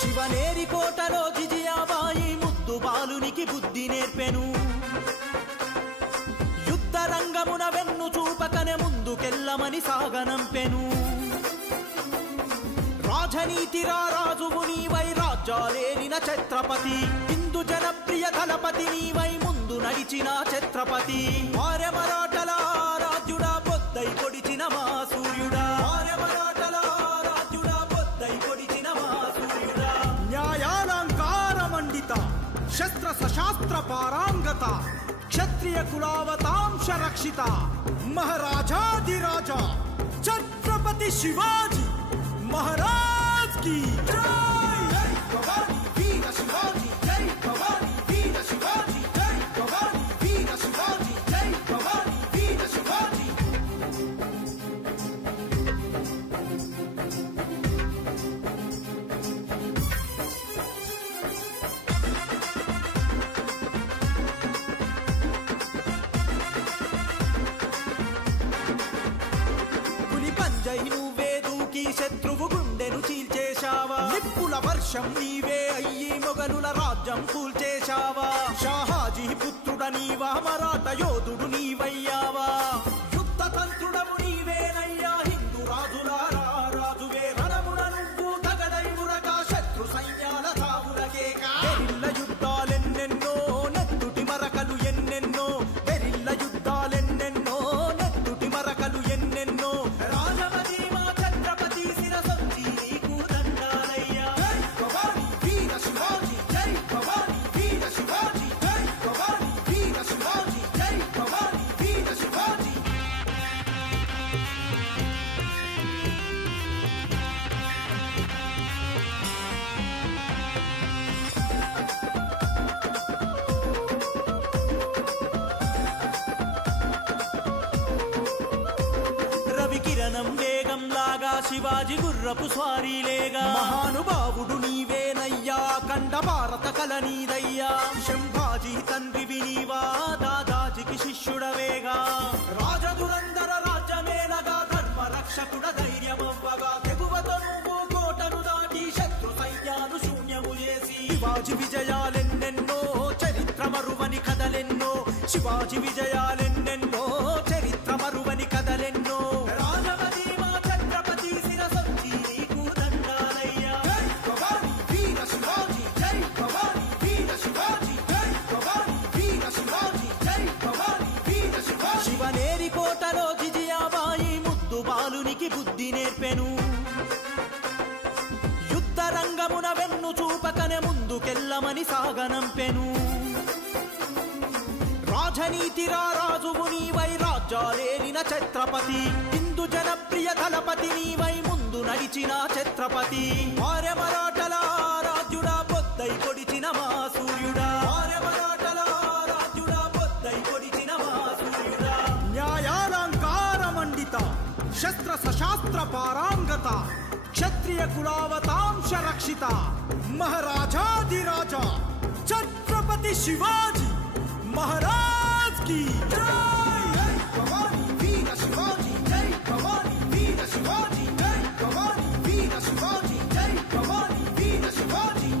శివనేరి కోటలో జిజియాబాయి ముద్దు బాలునికి బుద్ధి నేర్పెను. యుద్ధ రంగమున వెన్ను చూపకనే ముందుకెళ్ళమని సాగనంపెను. రాజనీతిరా రాజువు నీవై రాజ్యాలేలిన ఛత్రపతి, హిందూ జనప్రియ దళపతి నీవై ముందు నడిచిన ఛత్రపతి. ఆర్య మరాఠల రాజ్యుడా పొద్దై పొడిచిన మా సూర్యుడా, ఆర్య మరాఠల రాజ్యుడా పొద్దై పొడిచిన మా సూర్యుడా. న్యాయాలంకార మండిత శస్త్ర సశాస్త్ర పారాంగత, క్షత్రియ కులావతాంశ రక్షిత, మహారాజాధిరాజ ఛత్రపతి శివాజీ महाराज की जय। जय भवानी वीर शिवाजी, जय भवानी वीर शिवाजी, जय भवानी वीर शिवाजी, जय भवानी वीर शिवाजी. పులి పంజై నువ్వే దూకి శత్రువు గుండెను చీల్చేశావా, నిప్పుల వర్షం నీవే అయ్యి మొగలుల రాజ్యం కూల్చేశావా. షాహాజీ పుత్రుడ నీవా, మరాఠ యోధుడు నీవయ్యావా. యుద్ధ తంత్రుడవు నీవేనయ్యా, హిందూ రాజులారా రాజువే. రణమున నువ్వు తగదై మురక శత్రు సైన్యాల తావులకేక. గెరిల్ల యుద్ధాలెన్నెన్నో నెత్తుటి మరకలు ఎన్నెన్నో, గెరిల్ల యుద్ధాలెన్నెన్నో నెత్తుటి మరకలు ఎన్నెన్నో. రాజమది మా ఛత్రపతి శిరసొచ్చి నీకు దండాలయ్యా. జై భవానీ వీర శివాజీ, జై భవానీ వీర శివాజీ, జై భవానీ వీర శివాజీ, జై భవానీ వీర శివాజీ. రవికిరణం వేగం లాగా శివాజీ గుర్రపు స్వారీలేగా. మహానుభావుడు నీవేనయ్యా, ఖండ భారత కల నీదయ్యా. శంభాజీ తండ్రివి నీవా, దాదాజీకి శిష్యుడవేగా. రాజదురందర రాజ్యమేలగా, ధర్మ రక్షకుడ ధైర్యమవ్వగా. తెగువతో నువ్వు కోటను దాటి శత్రు సైన్యాలు శూన్యము చేసి. శివాజీ విజయాలెన్నెన్నో చరిత్ర మరువని కథలెన్నో, శివాజీ విజయాలెన్నెన్నో చరిత్ర మరువని కథలెన్నో. రాజమది మా ఛత్రపతి శిరసొచ్చి నీకు దండాలయ్యా. జై భవానీ వీర శివాజీ, జై భవానీ వీర శివాజీ, జై భవానీ వీర శివాజీ, జై భవానీ వీర శివాజీ. శివనేరి కోటలో జిజియాబాయి ముద్దు బాలునికి బుద్ధి నేర్పెను. యుద్ధ రంగమున వెన్ను చూపకనే ముందుకెళ్ళమని సాగనంపెను. రాజనీతిరా రాజువు నీవై రాజ్యాలేలిన ఛత్రపతి, హిందూ జనప్రియ దళపతి నీవై ముందు నడిచిన ఛత్రపతి. ఆర్య మరాఠల రాజ్యుడా పొద్దై పొడిచిన మా సూర్యుడా, ఆర్య మరాఠల రాజ్యుడా పొద్దై పొడిచిన మా సూర్యుడా. న్యాయాలంకార మండిత శస్త్ర సశాస్త్ర పారాంగత, క్షత్రియ కులావతాంశ రక్షిత, మహారాజాధిరాజ ఛత్రపతి శివాజీ महाराज की जय। जय भवानी वीर शिवाजी, जय भवानी वीर शिवाजी, जय भवानी वीर शिवाजी, जय भवानी वीर शिवाजी.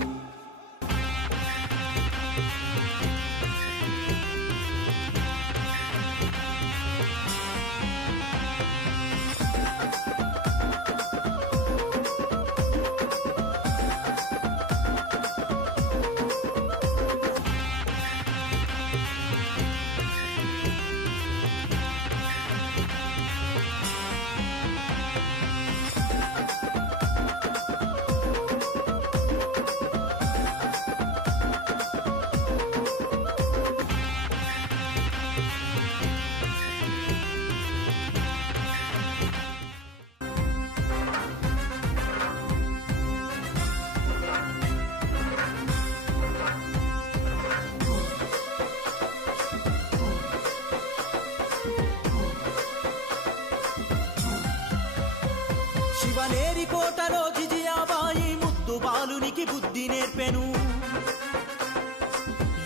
శివనేరి కోటలో జిజియాబాయి ముద్దు బాలునికి బుద్ధి నేర్పెను.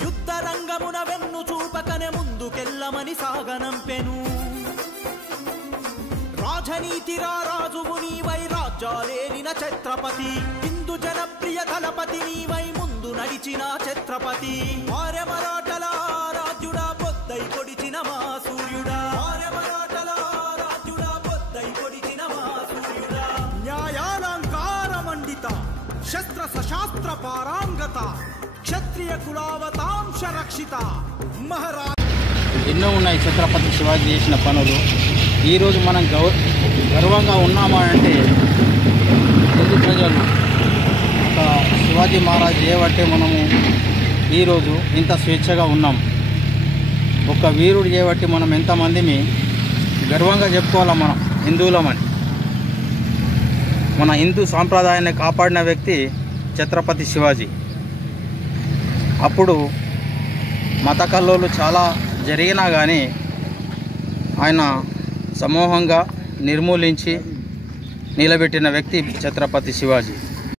యుద్ధ రంగమున వెన్ను చూపకనే ముందుకెళ్ళమని సాగనంపెను. రాజనీతిరా రాజువు నీవై రాజ్యాలేలిన ఛత్రపతి, హిందూ జన జనప్రియ దళపతి నీవై ముందు నడిచిన ఛత్రపతి ఆర్య మరాఠల రాజ్యుడా పొద్దై పొడిచిన మా సూర్యుడా ఆర్య మరాఠల రాజ్యుడా పొద్దై పొడిచిన మా సూర్యుడా న్యాయాలంకార మండిత శస్త్ర సశాస్త్ర పారాంగత క్షత్రియ కులావతాంశ రక్షిత మహారాజ్. ఎన్నో ఉన్నాయి ఛత్రపతి శివాజీ చేసిన పనులు. ఈరోజు మనం గర్వంగా ఉన్నామా అంటే హిందూ ప్రజలు ఒక శివాజీ మహారాజ్ చేయబట్టే మనము ఈరోజు ఇంత స్వేచ్ఛగా ఉన్నాం. ఒక వీరుడు చేయబట్టి మనం ఎంతమందిని గర్వంగా చెప్పుకోవాలా మనం హిందువులమని. మన హిందూ సాంప్రదాయాన్ని కాపాడిన వ్యక్తి ఛత్రపతి శివాజీ. అప్పుడు మత కల్లోలు చాలా జరిగినా కానీ ఆయన సమూహంగా నిర్మూలించి నిలబెట్టిన వ్యక్తి ఛత్రపతి శివాజీ.